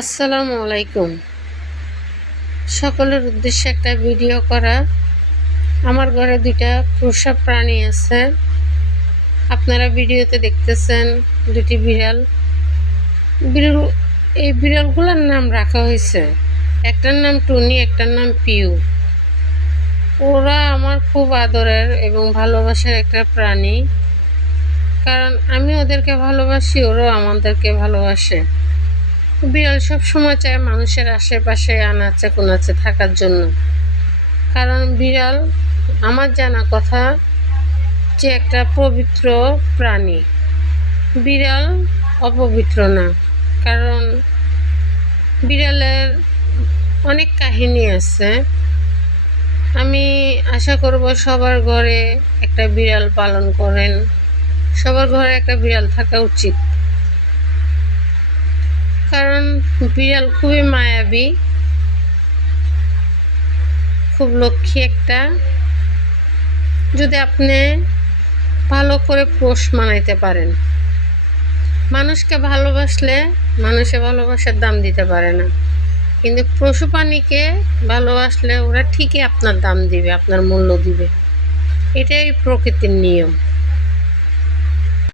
আসসালামু আলাইকুম। সকলের উদ্দেশ্যে একটা ভিডিও করা। আমার ঘরে দুইটা পোষা প্রাণী আছে। আপনারা ভিডিওতে দেখতেছেন দুটি বিড়াল। বিড়াল এই বিড়ালগুলোর নাম রাখা হয়েছে, একটার নাম টুনি, একটার নাম পিউ। ওরা আমার খুব আদরের এবং ভালোবাসার একটা প্রাণী, কারণ আমি ওদেরকে ভালোবাসি, ওরাও আমাদেরকে ভালোবাসে। বিড়াল সব সময় চায় মানুষের আশেপাশে আনাচে কোনাচে থাকার জন্য, কারণ বিড়াল আমার জানা কথা যে একটা পবিত্র প্রাণী। বিড়াল অপবিত্র না, কারণ বিড়ালের অনেক কাহিনী আছে। আমি আশা করব সবার ঘরে একটা বিড়াল পালন করেন, সবার ঘরে একটা বিড়াল থাকা উচিত, কারণ বিড়াল খুবই মায়াবী, খুব লক্ষ্মী একটা। যদি আপনি ভালো করে পোষ মানাইতে পারেন, মানুষকে ভালোবাসলে মানুষে ভালোবাসার দাম দিতে পারে না, কিন্তু পশু প্রাণীকে ভালোবাসলে ওরা ঠিকই আপনার দাম দিবে, আপনার মূল্য দিবে। এটাই প্রকৃতির নিয়ম।